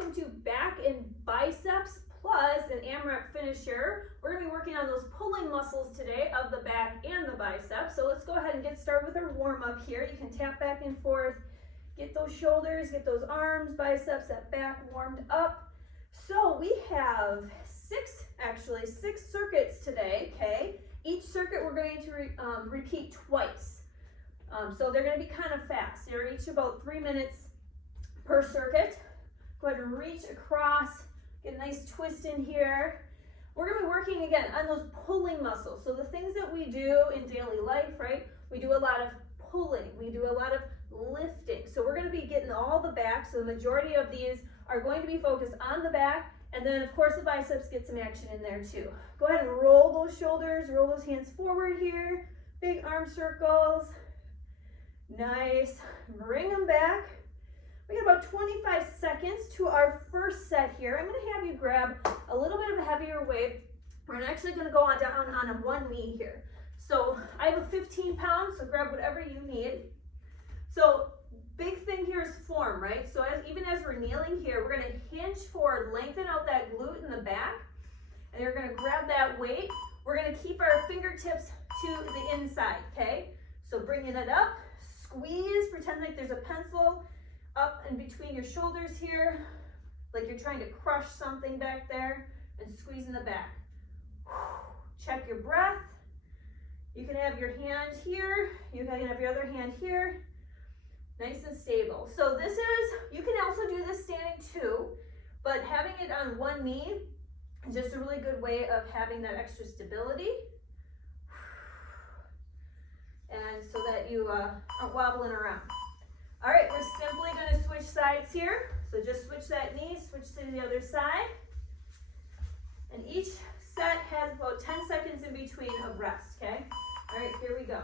welcome to back and biceps plus an AMRAP finisher. We're going to be working on those pulling muscles today of the back and the biceps. So let's go ahead and get started with our warm up here. You can tap back and forth, get those shoulders, get those arms, biceps, that back warmed up. So we have six circuits today, okay? Each circuit we're going to repeat twice. So they're going to be kind of fast. They're each about 3 minutes per circuit. Go ahead and reach across, get a nice twist in here. We're going to be working again on those pulling muscles. So the things that we do in daily life, right? We do a lot of pulling, we do a lot of lifting. So we're going to be getting all the back. So the majority of these are going to be focused on the back. And then of course the biceps get some action in there too. Go ahead and roll those shoulders, roll those hands forward here. Big arm circles. Nice. Bring them back. We got about 25 seconds to our first set here. I'm going to have you grab a little bit of a heavier weight. We're actually going to go down on one knee here. So I have a 15 pounds, so grab whatever you need. So big thing here is form, right? So even as we're kneeling here, we're going to hinge forward, lengthen out that glute in the back, and you're going to grab that weight. We're going to keep our fingertips to the inside, okay? So bringing it up, squeeze, pretend like there's a pencil up in between your shoulders here, like you're trying to crush something back there, and squeeze in the back. Check your breath. You can have your hand here, you can have your other hand here, nice and stable. So this is, you can also do this standing too, but having it on one knee is just a really good way of having that extra stability, and so that you aren't wobbling around. All right, we're simply going to switch sides here. So just switch that knee, switch to the other side. And each set has about 10 seconds in between of rest, okay? All right, here we go.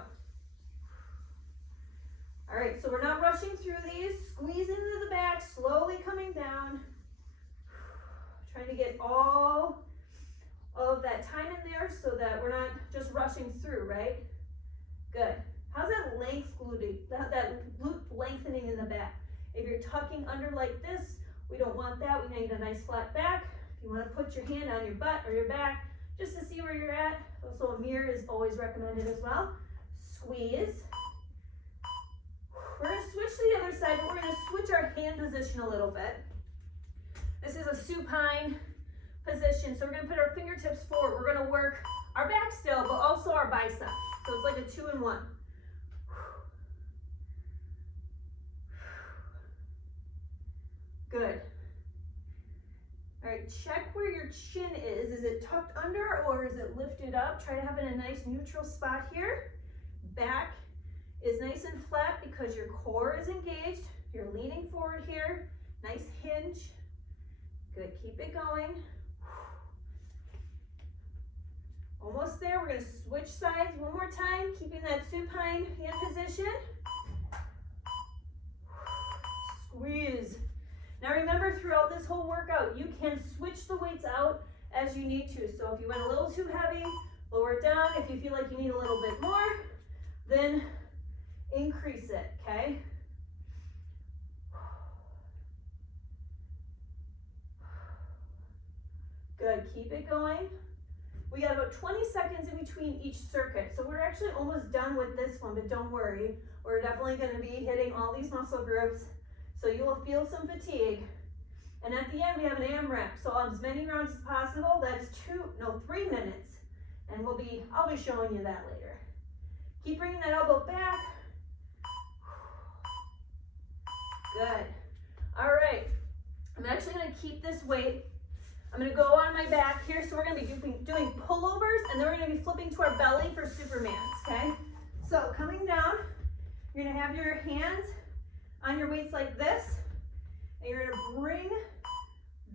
All right, so we're not rushing through these. Squeeze into the back, slowly coming down. Trying to get all of that time in there so that we're not just rushing through, right? Good. How's that length glute, that glute lengthening in the back? If you're tucking under like this, we don't want that. We need a nice flat back. If you want to put your hand on your butt or your back, just to see where you're at. Also a mirror is always recommended as well. Squeeze. We're going to switch to the other side, but we're going to switch our hand position a little bit. This is a supine position. So we're going to put our fingertips forward. We're going to work our back still, but also our biceps. So it's like a 2-in-1. Good. All right, check where your chin is. Is it tucked under or is it lifted up? Try to have it in a nice neutral spot here. Back is nice and flat because your core is engaged. You're leaning forward here. Nice hinge. Good, keep it going. Almost there. We're going to switch sides one more time, keeping that supine hand position. Squeeze. Now remember, throughout this whole workout, you can switch the weights out as you need to. So if you went a little too heavy, lower it down. If you feel like you need a little bit more, then increase it, okay? Good, keep it going. We got about 20 seconds in between each circuit. So we're actually almost done with this one, but don't worry. We're definitely going to be hitting all these muscle groups. So you will feel some fatigue. And at the end, we have an AMRAP. So as many rounds as possible, that's 3 minutes. And I'll be showing you that later. Keep bringing that elbow back. Good. All right. I'm actually going to keep this weight. I'm going to go on my back here. So we're going to be doing pullovers, and then we're going to be flipping to our belly for Supermans, okay? So coming down, you're going to have your hands on your weights like this, and you're going to bring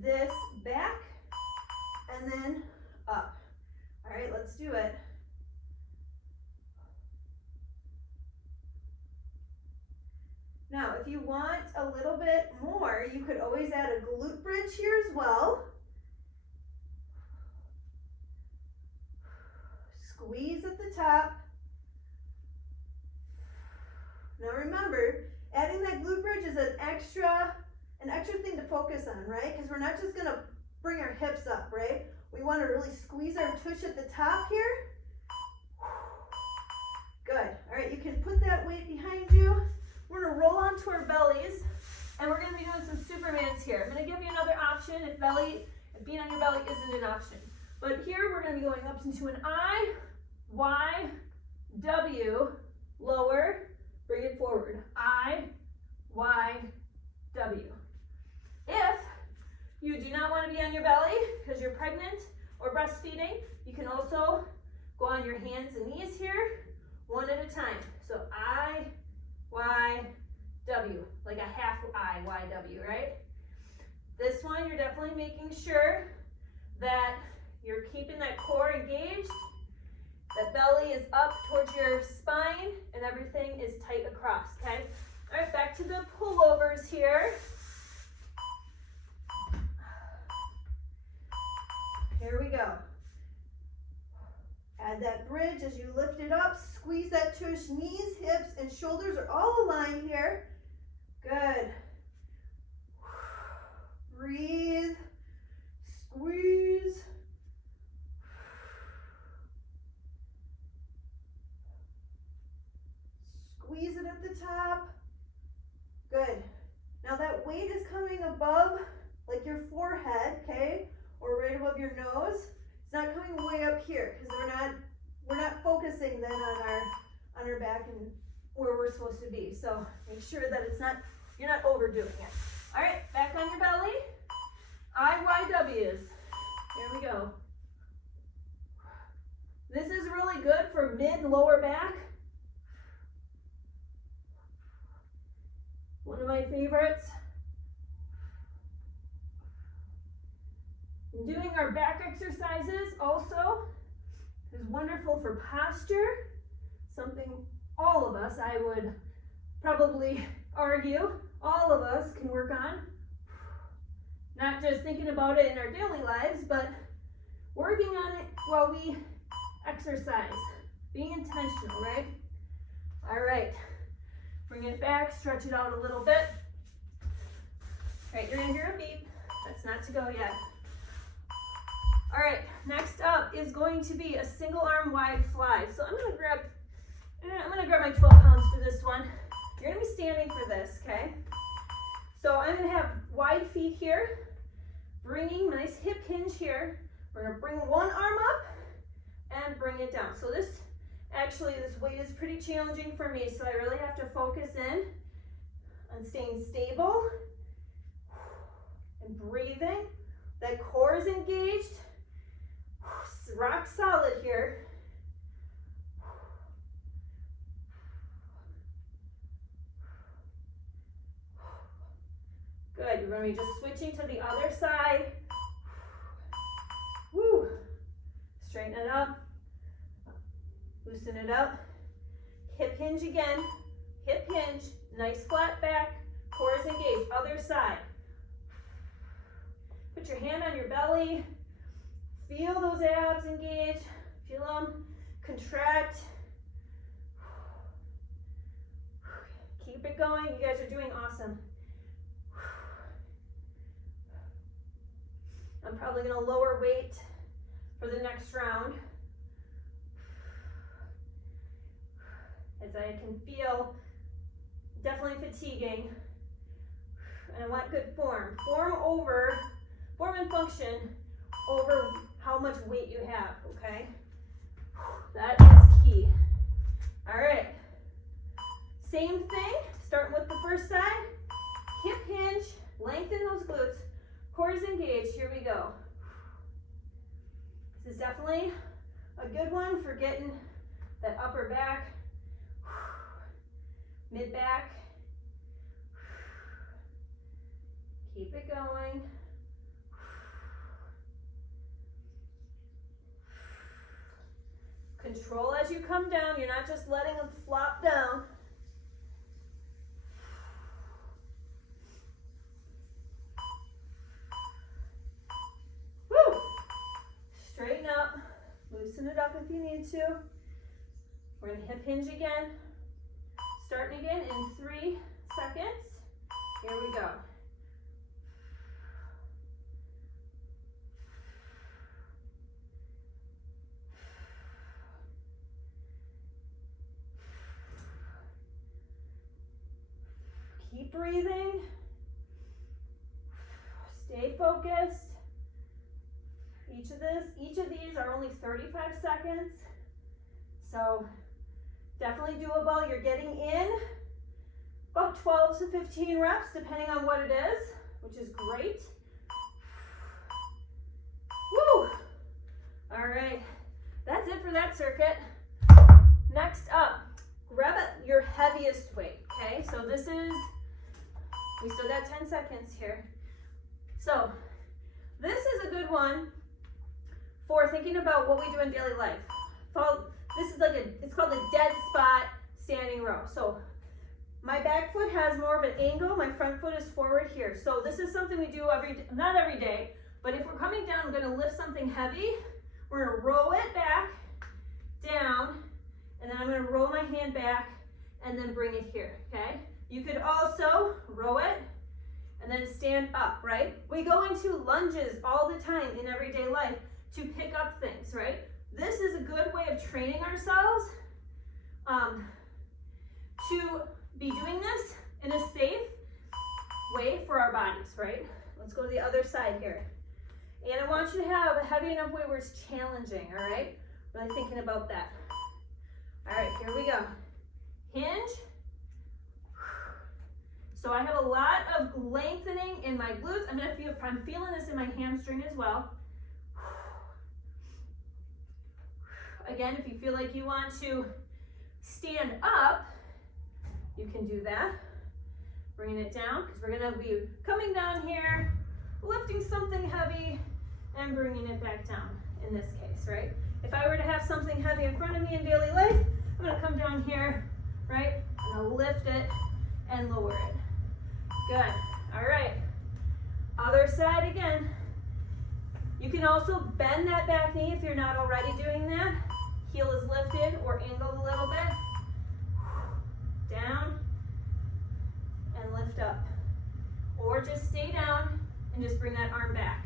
this back and then up. All right, let's do it. Now, if you want a little bit more, you could always add a glute bridge here as well. Squeeze at the top. Now remember, adding that glute bridge is an extra an extra thing to focus on, right? Because we're not just gonna bring our hips up, right? We want to really squeeze our tush at the top here. Good. All right, you can put that weight behind you. We're gonna roll onto our bellies, and we're gonna be doing some Supermans here. I'm gonna give you another option if being on your belly isn't an option. But here we're gonna be going up into an I, Y, W, lower, bring it forward. I, Y, W. If you do not want to be on your belly because you're pregnant or breastfeeding, you can also go on your hands and knees here, one at a time. So I, Y, W, like a half I, Y, W, right? This one, you're definitely making sure that you're keeping that core engaged, that belly is up towards your spine, and everything is tight across, okay? All right, back to the pullovers here. Here we go. Add that bridge as you lift it up. Squeeze that tush. Knees, hips, and shoulders are all aligned here. Good. Breathe. Squeeze. Squeeze it at the top. Good. Now that weight is coming above, like your forehead, okay? Or right above your nose. It's not coming way up here because we're not focusing then on our back and where we're supposed to be. So make sure that you're not overdoing it. All right, back on your belly. IYWs. Here we go. This is really good for mid lower back. One of my favorites. Doing our back exercises also is wonderful for posture, something all of us, I would probably argue, all of us can work on. Not just thinking about it in our daily lives, but working on it while we exercise, being intentional, right? All right, bring it back, stretch it out a little bit. All right, you're gonna hear a beep. That's not to go yet. All right, next up is going to be a single arm wide fly. So I'm gonna grab my 12 pounds for this one. You're gonna be standing for this, okay? So I'm gonna have wide feet here, bringing nice hip hinge here. We're gonna bring one arm up and bring it down. So this weight is pretty challenging for me, so I really have to focus in on staying stable and breathing. That core is engaged. Rock solid here. Good, you're going to be just switching to the other side. Woo. Straighten it up. Loosen it up. Hip hinge again. Hip hinge. Nice flat back. Core is engaged. Other side. Put your hand on your belly. Feel those abs engage. Feel them contract. Keep it going. You guys are doing awesome. I'm probably going to lower weight for the next round, as I can feel definitely fatiguing. And I want good form. Form and function over how much weight you have, okay? That is key. All right. Same thing, starting with the first side. Hip hinge, lengthen those glutes. Core is engaged, here we go. This is definitely a good one for getting that upper back, mid back. Keep it going. Control as you come down. You're not just letting them flop down. Woo! Straighten up. Loosen it up if you need to. We're going to hip hinge again. Starting again in 3 seconds. Here we go. Deep breathing. Stay focused. Each of these are only 35 seconds. So definitely doable. You're getting in about 12 to 15 reps, depending on what it is, which is great. Woo! All right, that's it for that circuit. Next up, grab your heaviest weight, okay? So we still got 10 seconds here. So this is a good one for thinking about what we do in daily life. This is it's called a dead spot standing row. So my back foot has more of an angle, my front foot is forward here. So this is something we do not every day, but if we're coming down, I'm gonna lift something heavy, we're gonna roll it back, down, and then I'm gonna roll my hand back and then bring it here, okay? You could also row it and then stand up, right? We go into lunges all the time in everyday life to pick up things, right? This is a good way of training ourselves to be doing this in a safe way for our bodies, right? Let's go to the other side here. And I want you to have a heavy enough weight where it's challenging, all right? Really thinking about that. All right, here we go. Hinge. So I have a lot of lengthening in my glutes. I'm feeling this in my hamstring as well. Again, if you feel like you want to stand up, you can do that. Bringing it down, because we're gonna be coming down here, lifting something heavy, and bringing it back down in this case, right? If I were to have something heavy in front of me in daily life, I'm gonna come down here, right? I'm gonna lift it and lower it. Good, all right. Other side again. You can also bend that back knee if you're not already doing that. Heel is lifted or angled a little bit. Down and lift up. Or just stay down and just bring that arm back.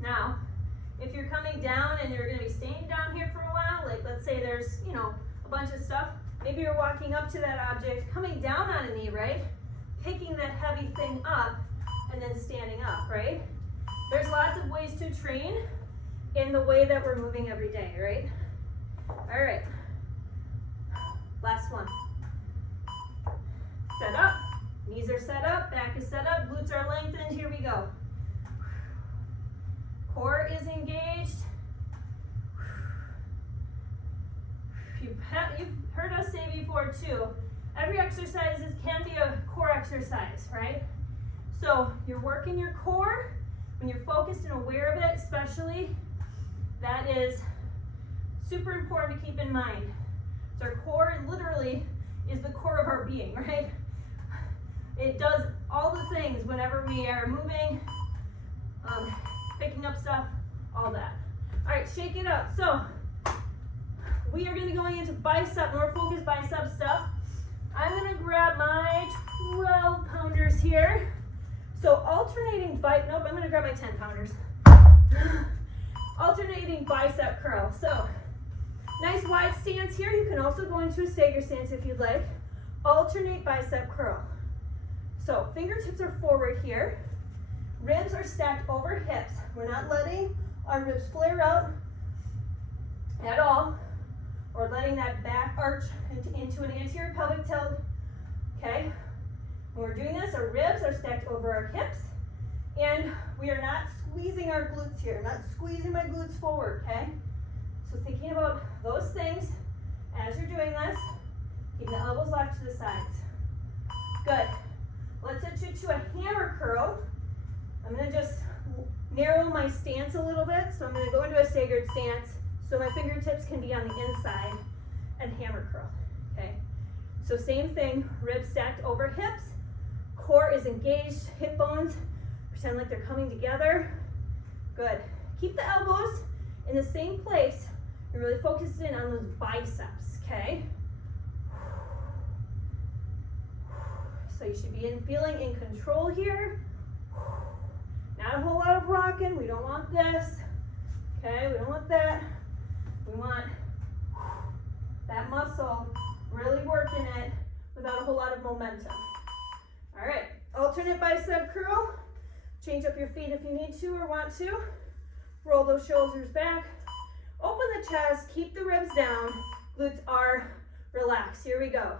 Now, if you're coming down and you're going to be staying down here for a while, like let's say there's, a bunch of stuff, maybe you're walking up to that object, coming down on a knee, right? Picking that heavy thing up and then standing up, right? There's lots of ways to train in the way that we're moving every day, right? All right, last one. Set up, knees are set up, back is set up, glutes are lengthened, here we go. Core is engaged. You've heard us say before too, every exercise can be a core exercise, right? So you're working your core, when you're focused and aware of it especially, that is super important to keep in mind. So our core literally is the core of our being, right? It does all the things whenever we are moving, picking up stuff, all that. All right, shake it up. So we are going to be going into more focused bicep stuff. I'm going to grab my 12 pounders here. So alternating I'm going to grab my 10 pounders. Alternating bicep curl. So nice wide stance here. You can also go into a stagger stance if you'd like. Alternate bicep curl. So fingertips are forward here. Ribs are stacked over hips. We're not letting our ribs flare out at all, or letting that back arch into an anterior pelvic tilt, okay? When we're doing this, our ribs are stacked over our hips, and we are not squeezing our glutes here. I'm not squeezing my glutes forward, okay? So thinking about those things as you're doing this, keep the elbows locked to the sides. Good. Let's set you to a hammer curl. I'm going to just narrow my stance a little bit. So I'm going to go into a staggered stance so my fingertips can be on the inside and hammer curl, okay? So same thing, ribs stacked over hips, core is engaged, hip bones, pretend like they're coming together. Good. Keep the elbows in the same place and really focus in on those biceps, okay? So you should be feeling in control here. Now Not a whole lot of rocking. We don't want this. Okay, we don't want that. We want that muscle really working it without a whole lot of momentum. All right, alternate bicep curl. Change up your feet if you need to or want to. Roll those shoulders back. Open the chest, keep the ribs down. Glutes are relaxed. Here we go.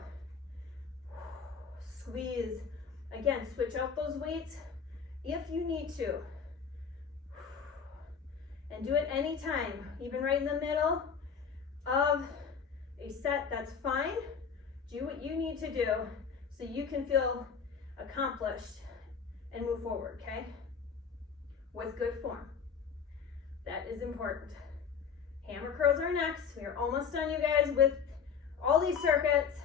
Squeeze. Again, switch out those weights if you need to. And do it anytime, even right in the middle of a set, that's fine. Do what you need to do so you can feel accomplished and move forward, okay? With good form. That is important. Hammer curls are next. We are almost done, you guys, with all these circuits.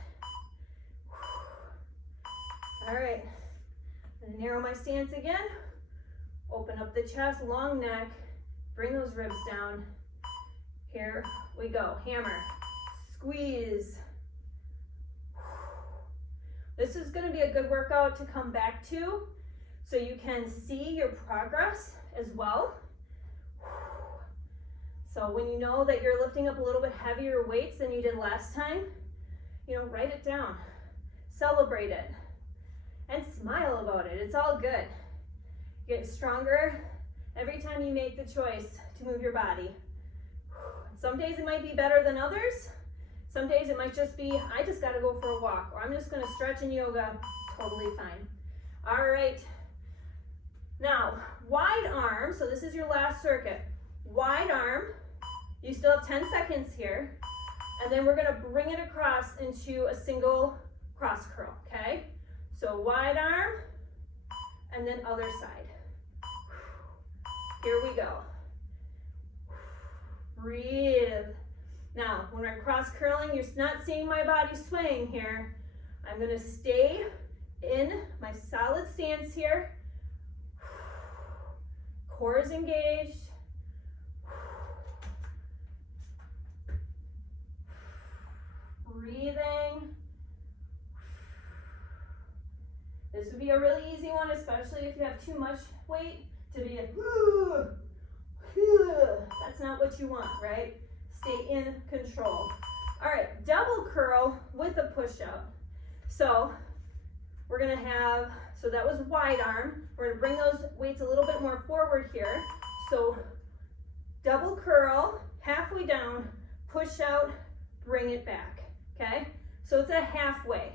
All right, I'm gonna narrow my stance again. Open up the chest, long neck. Bring those ribs down. Here we go, hammer, squeeze. This is gonna be a good workout to come back to so you can see your progress as well. So when you know that you're lifting up a little bit heavier weights than you did last time, you know, write it down, celebrate it, and smile about it. It's all good. You're getting stronger every time you make the choice to move your body. Some days it might be better than others. Some days it might just be, I just gotta go for a walk, or I'm just gonna stretch in yoga, totally fine. All right, now, wide arm, so this is your last circuit. Wide arm, you still have 10 seconds here, and then we're gonna bring it across into a single cross curl, okay? So wide arm, and then other side. Here we go. Breathe. Now, when we're cross curling, you're not seeing my body swaying here. I'm gonna stay in my solid stance here. Core is engaged. Breathing. This would be a really easy one, especially if you have too much weight, to be a, that's not what you want, right? Stay in control. All right, double curl with a push out. So we're gonna have, so that was wide arm. We're gonna bring those weights a little bit more forward here. So double curl, halfway down, push out, bring it back, okay? So it's a halfway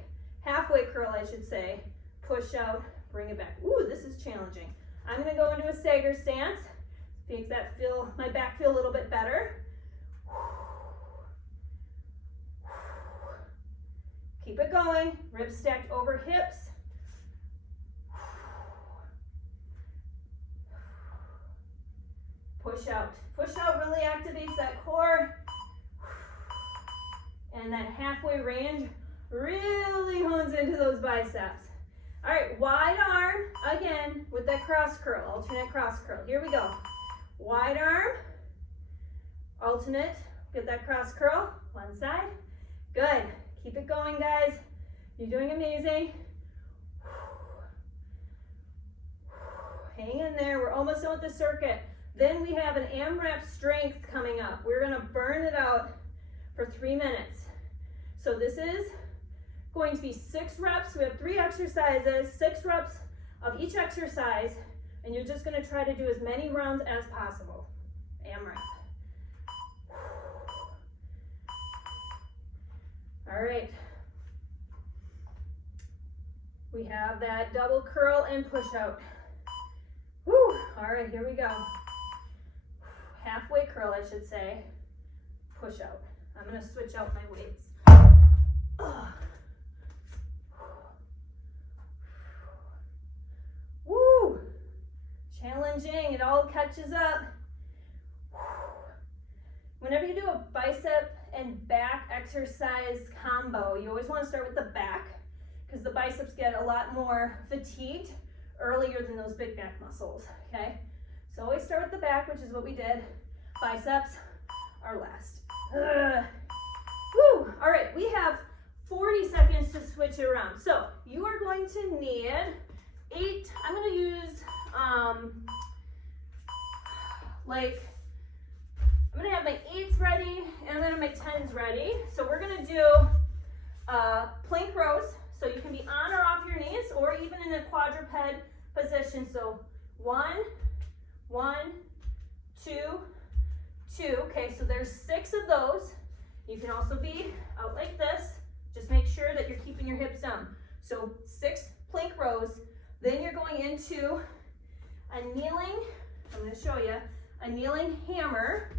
curl, I should say. Push out, bring it back. Ooh, this is challenging. I'm gonna go into a stagger stance. Makes that feel, my back feel a little bit better. Keep it going, ribs stacked over hips. Push out. Push out really activates that core. And that halfway range really hones into those biceps. All right, wide arm, again, with that cross curl, alternate cross curl. Here we go. Wide arm, alternate, get that cross curl, one side. Good, keep it going, guys. You're doing amazing. Hang in there, we're almost done with the circuit. Then we have an AMRAP strength coming up. We're gonna burn it out for 3 minutes. So this is going to be 6 reps. We have 3 exercises, 6 reps of each exercise, and you're just gonna try to do as many rounds as possible. AMRAP. All right. We have that double curl and push out. Woo. All right, here we go. Halfway curl, I should say. Push out. I'm gonna switch out my weights. Ugh. Woo! Challenging, it all catches up. Whenever you do a bicep and back exercise combo, you always want to start with the back because the biceps get a lot more fatigued earlier than those big back muscles, okay? So always start with the back, which is what we did. Biceps are last. Ugh. Woo! All right, we have 40 seconds to switch it around. So you are going to need 8, I'm going to use like, I'm gonna have my 8s ready and then my 10s ready. So we're gonna do plank rows. So you can be on or off your knees or even in a quadruped position. So 1, 1, 2, 2. Okay, so there's 6 of those. You can also be out like this. Just make sure that you're keeping your hips down. So 6 plank rows. Then you're going into a kneeling, I'm going to show you, a kneeling hammer.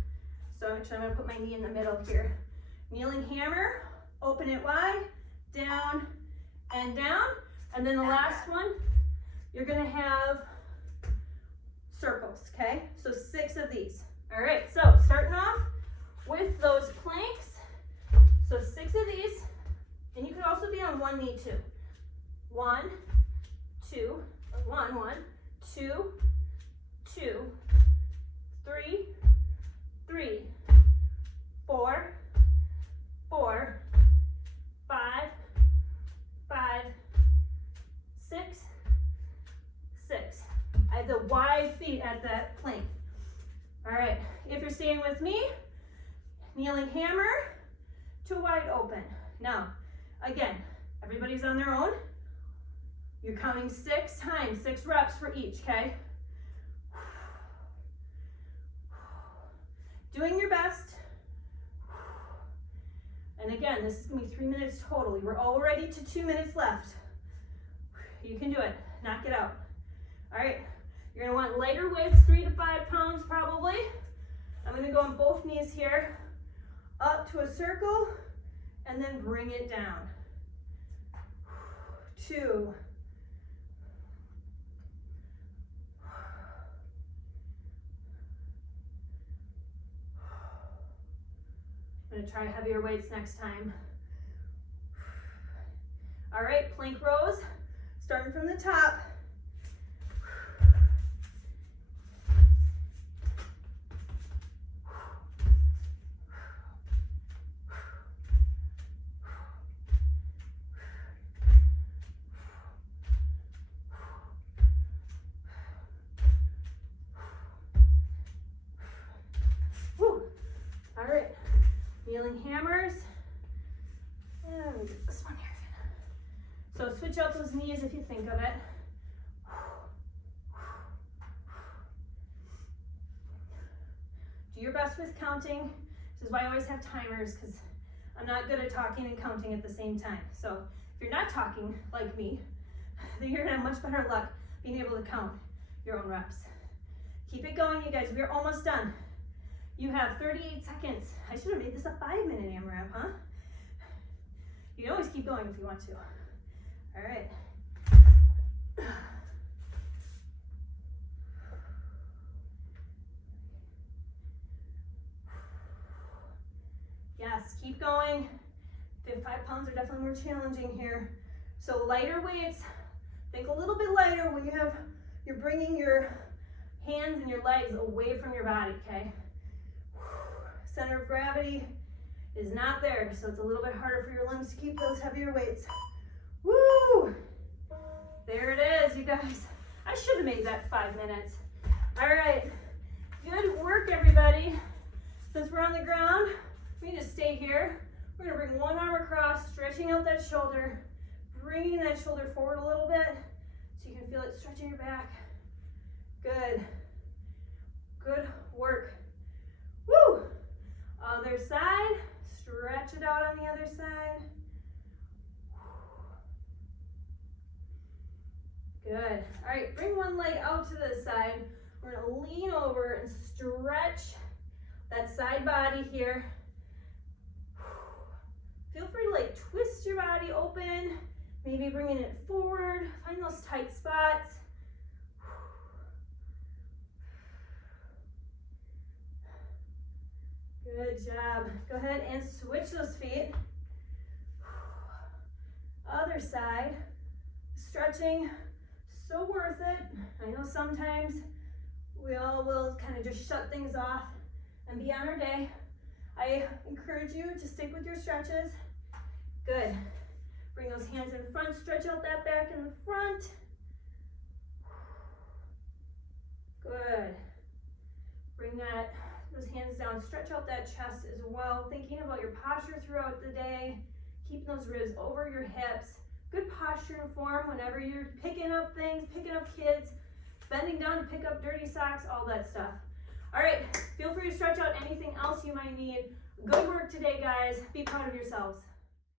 So actually I'm going to put my knee in the middle here. Kneeling hammer, open it wide, down and down. And then the last one, you're going to have circles, okay? So 6 of these. All right, so starting off with those planks. So 6 of these, and you could also be on one knee too. 1, 2, 1, 1, 2, 2, 3, 3, 4, 4, 5, 5, 6, 6. I have the wide feet at that plank. All right, if you're staying with me, kneeling hammer to wide open. Now, again, everybody's on their own. You're counting 6 times, 6 reps for each, okay? Doing your best. And again, this is gonna be 3 minutes total. We're already to 2 minutes left. You can do it, knock it out. All right, you're gonna want lighter weights, 3 to 5 pounds probably. I'm gonna go on both knees here, up to a circle, and then bring it down. 2. I'm gonna try heavier weights next time. All right, plank rows, starting from the top. All right, kneeling hammers. And let me get this one here. So switch out those knees if you think of it. Do your best with counting. This is why I always have timers, because I'm not good at talking and counting at the same time. So if you're not talking like me, then you're gonna have much better luck being able to count your own reps. Keep it going, you guys. We're almost done. You have 38 seconds. I should have made this a 5-minute AMRAP, huh? You can always keep going if you want to. All right. Yes, keep going. 5 pounds are definitely more challenging here. So lighter weights, think a little bit lighter when you're bringing your hands and your legs away from your body, okay? Center of gravity is not there, so it's a little bit harder for your lungs to keep those heavier weights. Woo! There it is, you guys. I should have made that 5 minutes. All right, good work, everybody. Since we're on the ground, we need to stay here. We're gonna bring one arm across, stretching out that shoulder, bringing that shoulder forward a little bit so you can feel it stretching your back. Good. Good work. Woo! Other side, stretch it out on the other side. Good. All right, bring one leg out to the side. We're gonna lean over and stretch that side body here. Feel free to like twist your body open, maybe bringing it forward. Find those tight spots. Good job. Go ahead and switch those feet. Other side. Stretching, so worth it. I know sometimes we all will kind of just shut things off and be on our day. I encourage you to stick with your stretches. Good. Bring those hands in front, stretch out that back in the front. Good. Bring Bring those hands down, stretch out that chest as well. Thinking about your posture throughout the day. Keep those ribs over your hips. Good posture and form whenever you're picking up things, picking up kids, bending down to pick up dirty socks, all that stuff. All right, feel free to stretch out anything else you might need. Good work today, guys. Be proud of yourselves.